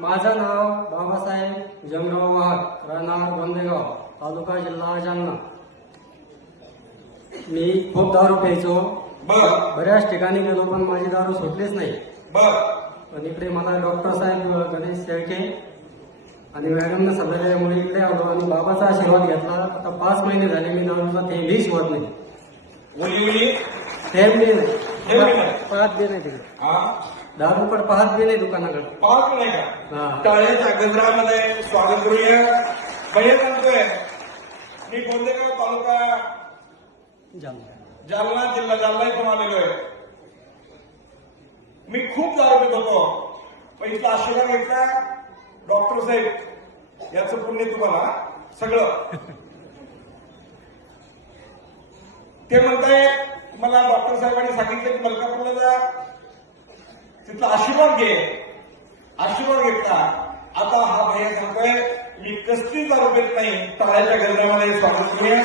माझं नाव बाबासाहेब जमराव वाहक, राहणार गोंदेगाव, तालुका जिल्हा जालना. मी खूप दारू प्यायचो. बऱ्याच ठिकाणी गेलो पण माझी दारू सुटलीच नाही. पण इकडे मला डॉक्टर साहेब गणेश शेळके आणि मॅडमने सांगितल्यामुळे इकडे आलो आणि बाबाचा आशीर्वाद घेतला. आता 5 महिने झाले मी दारूचा थेंबही सोडत नाही. थेंब बी नाही, पाहत बी नाही तिकडे. दारूकडे पाहत बी नाही दुकानाकडे. पाहत नाही का? टाळ्याच्या गजरामध्ये स्वागत करूया. भैया सांगतोय मी गोंदेगाव तालुका जालना जिल्हा जालना इथून आलेलो आहे. मी खूप दारू पित होतो. पण इथला आशीर्वाद घेतला डॉक्टर साहेब, याचं पुण्य तुम्हाला सगळं. ते म्हणताय मला डॉक्टर साहेबांनी सांगितलं की मलकापूरला जा, तिथला आशीर्वाद घे. आशीर्वाद घेतला. आता हा भैया सांगतोय मी कसली दारू पित नाही. टाळ्याच्या गजरामध्ये स्वागत करूया.